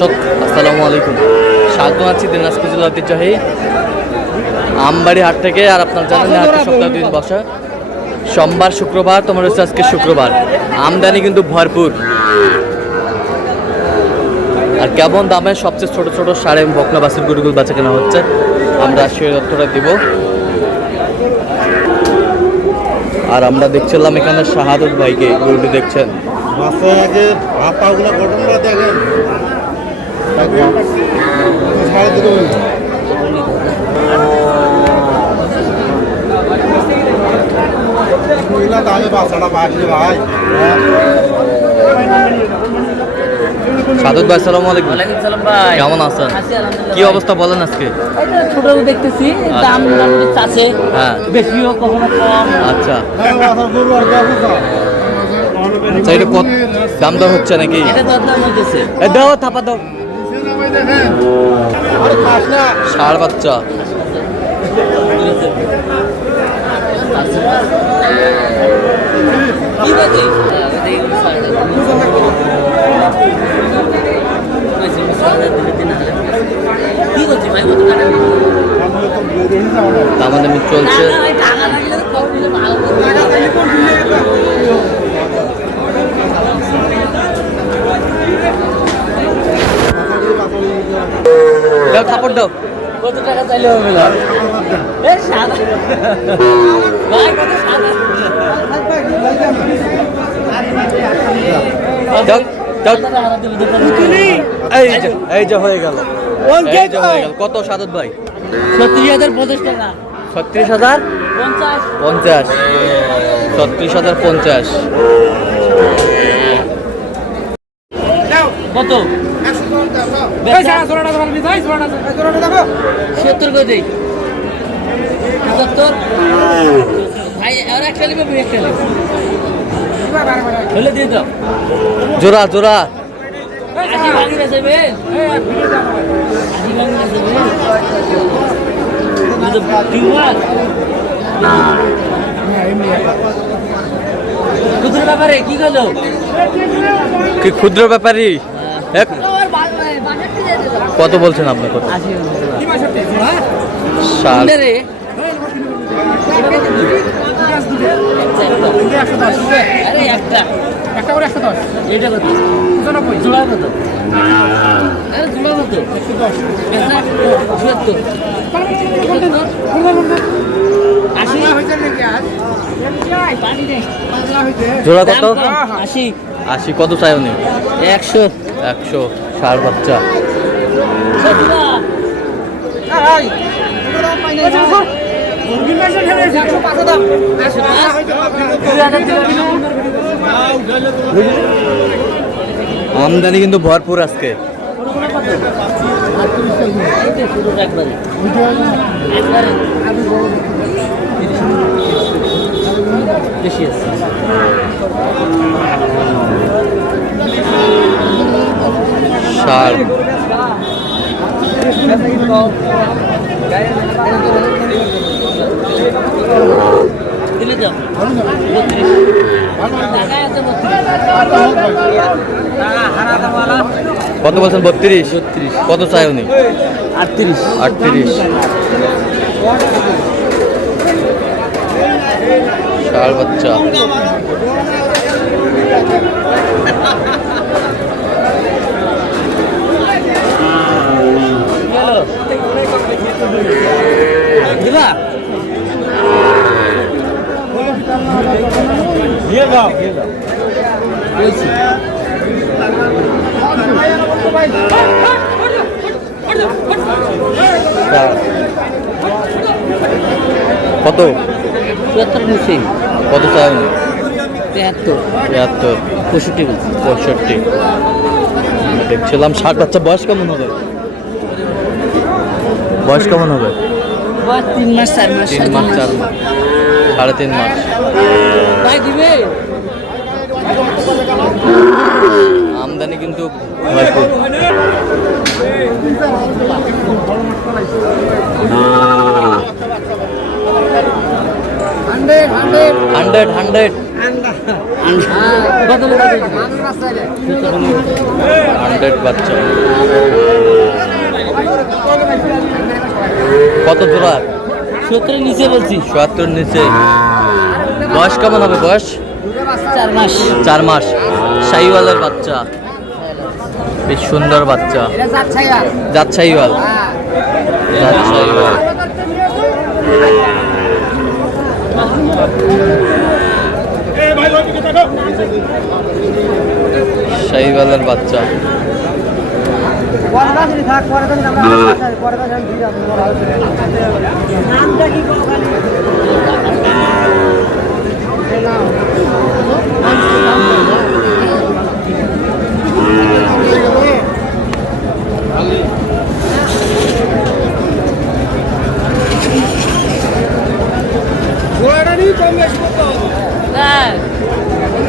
দর্শক আসসালামু আলাইকুম, স্বাগত আছি দিনাজপুর জেলা ঐতিহ্যবাহী আমবাড়ি হাট থেকে। আর আপনার জানেন হাটে সপ্তাহে 2 দিন বসা, সোমবার শুক্রবার। তোমার হচ্ছে আজকে শুক্রবার। আমদানি কিন্তু ভরপুর। আর কেমন দামে সবচেয়ে ছোট ছোট সাড়ে বকনা বাছুর গরুগুলো বেচা কেনা হচ্ছে, আমরা সেই তথ্যটা দিব। আর আমরা দেখছিলাম এখানে শাহাদত ভাইকে, গরুটি দেখছেন। শাহাদত ভাই আসসালামু আলাইকুম। ওয়ালাইকুম সালাম ভাই, কেমন আছেন? কি অবস্থা বলেন আজকে? ছোট দেখতেছি দাম আছে, হ্যাঁ বেশিও কখনো কম। আচ্ছা আচ্ছা, এটা কত দাম দর হচ্ছে নাকি? এটা তো দাম হইতেছে। দাও থাপা দাও। ষাঁড় বাচ্চা কি বাজে কি করছি ভাই, কত টাকা দামাদামি চলছে। টাকা লাগলে কম দিলে ভালো। দাও থাপড় দাও। কত টাকা চাইলে হবে না? এ সাদা ভাই, কত সাদা দাও দাও। এই যে হয়ে গেল, কত শাহাদত ভাই? 36,050 টাকা। 36,050 50 36,050। কত? 70 করে দেই। 75 ভাই, আর একটা নিবে, একটা নিবে হলে দিয়ে দাও। জোড়া জোড়া 80 ভাঙি না যাবে, 80 ভাঙি না যাবে। ক্ষুদ্র ব্যাপারে কি গেলো? কি ক্ষুদ্র ব্যাপারী? কত বলছেন আপনি? কত? 60। রে আরে একটা করে 110। এটা কত? 95। জোড়া কত? আরে জোড়া কত? 110। 70। 80 হইছে নাকি আজ? পানি দে। জোড়া কত? 80। 80 কত চাই উনি? 100। 100 ষাঁড় বাচ্চা। আমদানি কিন্তু ভরপুর আজকে। বেশি আছে। ষাঁড় দিলে যাও। 32 টাকা আছে। 32 কত বলছেন? 32। কত চাই উনি? 38। 38 ষাঁড় বাচ্চা। দিবা কত? 74 নিচে। কত চাই উনি? 73 73 65 65। দেখছিলাম ষাঁড় বাচ্চা। বয়স কেমন হবে? বয়স কেমন হবে? 3 মাস 4 মাস 3 মাস 4 মাস 3.5 মাস। ভাই দিবে। আমদানি কিন্তু ভরপুর। 100 কত আপডেট বাচ্চা। কত জোড়া? 70 নিচে বলছি। ৭৭ নিচে। বয়স কেমন হবে? বয়স 4 মাস। 4 মাস। শাহিওয়ালের বাচ্চা, বেশ সুন্দর বাচ্চা। জাত শাহিওয়াল। জাত শাহিওয়াল। শাহিওয়ালের বাচ্চা।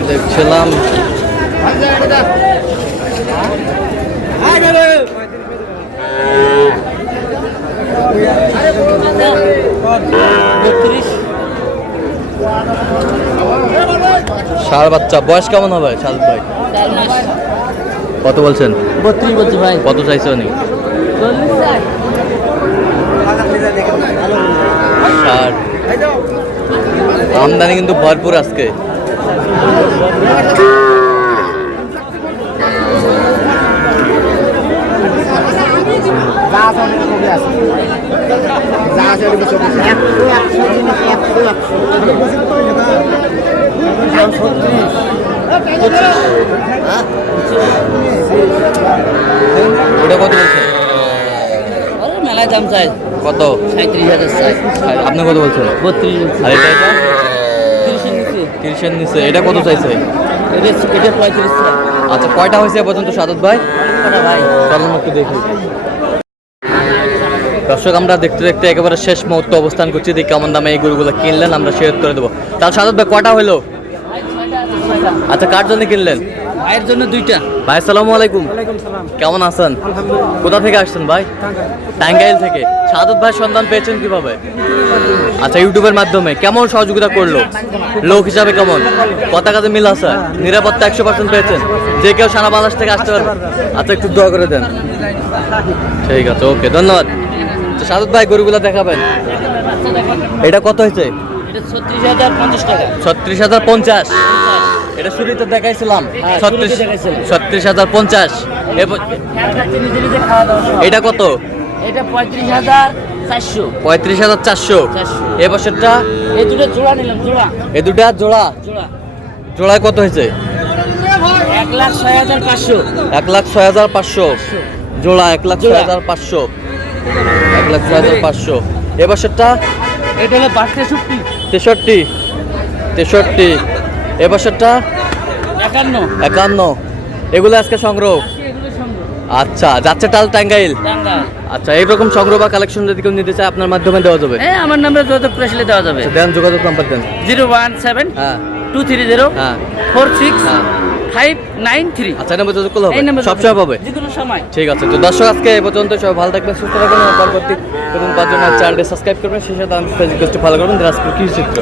দেখছিলাম ষাঁড় বাচ্চা। বয়স কেমন হবে সাদত ভাই? 4 মাস। কত বলছেন? 32 বলছি ভাই। কত চাইছে উনি? 40 চাই। ষাঁড়। আমদানি কিন্তু ভরপুর আজকে। ওটা কত বলছেন? মেলায় দাম চাই কত? 37,000 চাই। আপনি কত বলছেন? 32। আর এটা এটা 30 নিচে। 30-এর নিচে। এটা কত চাইছে? এটা 35 চাই। আচ্ছা, কয়টা হয়েছে এ পর্যন্ত সাদত ভাই? কটা ভাই? চলুন একটু দেখি। দর্শক, আমরা দেখতে দেখতে একেবারে শেষ মুহূর্তে অবস্থান করছি। দেখি কেমন দামে এই গরুগুলো কিনলেন, আমরা শেয়ার করে দেবো। তাহলে সাদত ভাই কয়টা হলো? আচ্ছা, কার জন্য কিনলেন? ভাইয়ের জন্য 2টা। ভাই আসসালামু আলাইকুম। কেমন আছেন? কোথা থেকে আসছেন ভাই? টাঙ্গাইল থেকে। সাদত ভাই সন্ধান পেয়েছেন কিভাবে? আচ্ছা, ইউটিউবের মাধ্যমে। কেমন সহযোগিতা করলো? লোক হিসাবে কেমন? কথা কাজে মিল আছে? নিরাপত্তা 100% পেয়েছেন? যে কেউ সারা বাংলাদেশ থেকে আসতে পারবে? আচ্ছা, একটু দোয়া করে দেন। ঠিক আছে, ওকে, ধন্যবাদ। তো সাদত ভাই গরুগুলো দেখাবেন। এটা কত হয়েছে? এটা 36,050 টাকা। 36,050। এটা শুরুতে দেখাইছিলাম। হ্যাঁ, শুরুতে দেখাইছিলাম। 36,050। নিজে নিজে খাওয়া দাওয়া সব। এটা কত? এটা 35,400। 35,400। 400। এ বছরটা এই দুটো জোড়া নিলাম, জোড়া এ দুটা জোড়া। জোড়া জোড়ায় কত হয়েছে? 1,06,500। 1,06,500। জোড়া 1,06,500। 1,06,500। এ বছরটা এটা হলো 62। 63। 63। এ বছরটা 51। 51। এগুলো আজকে সংগ্রহ। এগুলো সংগ্রহ। আচ্ছা, যাচ্ছে টাল টাঙ্গাইল। টাঙ্গাইল। আচ্ছা, এইরকম সংগ্রহ বা কালেকশন যদি কেউ নিতে চায় আপনার মাধ্যমে দেওয়া যাবে? হ্যাঁ, আমার নাম্বার যোগাযোগ করে আসলে দেওয়া যাবে। আচ্ছা, দেন, যোগাযোগ নাম্বার দেন। 017 হ্যাঁ 230 হ্যাঁ 46 হ্যাঁ। 593। আচ্ছা, এই নাম্বার যোগাযোগ করলে এই হবে? নাম্বার সবসময় পাবে? যে কোনো সময়। ঠিক আছে। তো দর্শক, আজকে এই পর্যন্ত। সবাই ভালো থাকবেন, সুস্থ থাকবেন। পরবর্তী প্রতিদিন পাওয়ার জন্য চ্যানেলটি সাবস্ক্রাইব করবেন। সেই সাথে আমি ফেসবুক পেজটি ফলো করবেন। দিনাজপুর কৃষি চিত্র।